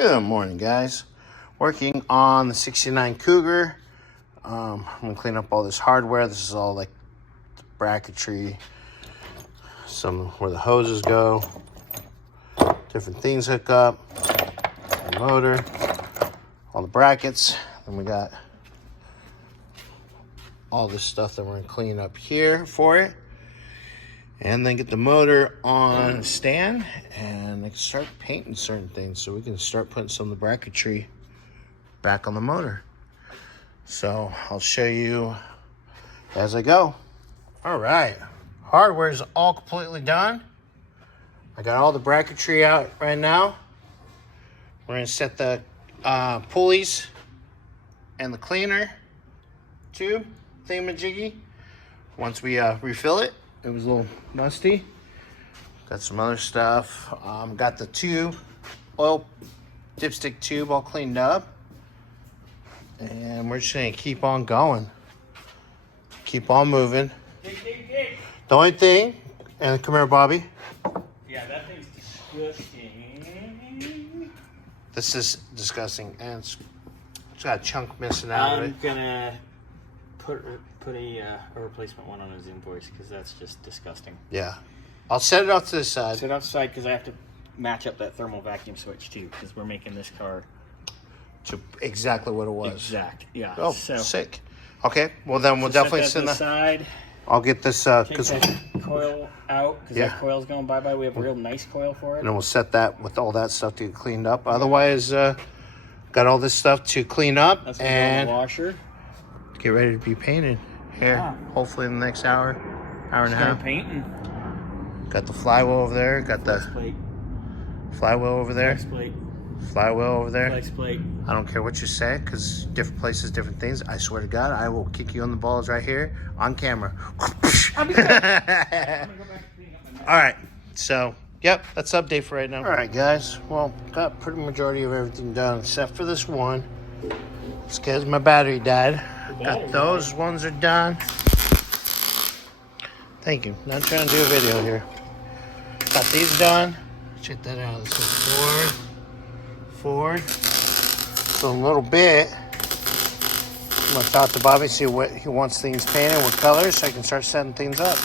Good morning, guys. Working on the 69 Cougar. I'm gonna clean up all this hardware. This is all like the bracketry, some where the hoses go, different things hook up, the motor, all the brackets. Then we got all this stuff that we're gonna clean up here for it. And then get the motor on a stand and like start painting certain things so we can start putting some of the bracketry back on the motor. So I'll show you as I go. All right, hardware is all completely done. I got all the bracketry out right now. We're gonna set the pulleys and the cleaner tube thingamajiggy once we refill it. It was a little musty. Got some other stuff. Got the tube, oil dipstick tube all cleaned up. And we're just gonna keep on going. Keep on moving. Dig. The only thing, and come here, Bobby. Yeah, that thing's disgusting. This is disgusting, and it's got a chunk missing out of it. I'm gonna put a replacement one on his invoice because that's just disgusting. Yeah. I'll set it off to the side. Set it outside because I have to match up that thermal vacuum switch too because we're making this car To exactly what it was. exact. Yeah. Oh, so, sick. Okay, well then we'll definitely send that. Side. I'll get this, Take because that coil out because Yeah. that coil's going bye-bye. We have a real nice coil for it. and then we'll set that with all that stuff to get cleaned up. Otherwise, got all this stuff to clean up That's gonna go in and the washer. get ready to be painted here. Yeah. Hopefully in the next hour and a Start half. painting. Got the flywheel over there. Got the Flex plate. flywheel over there. Flex plate. Flywheel over there. Flex plate. I don't care what you say, because different places, different things. I swear to God, I will kick you on the balls right here on camera. I'll be back. All right, so, yep, that's the update for right now. All right, guys, well, got pretty majority of everything done except for this one. It's because my battery died. Got those ones are done. Thank you. Not trying to do a video here. Got these done. Check that out. This is forward. So a little bit. I'm gonna talk to Bobby, see what he wants things painted, what colors, so I can start setting things up.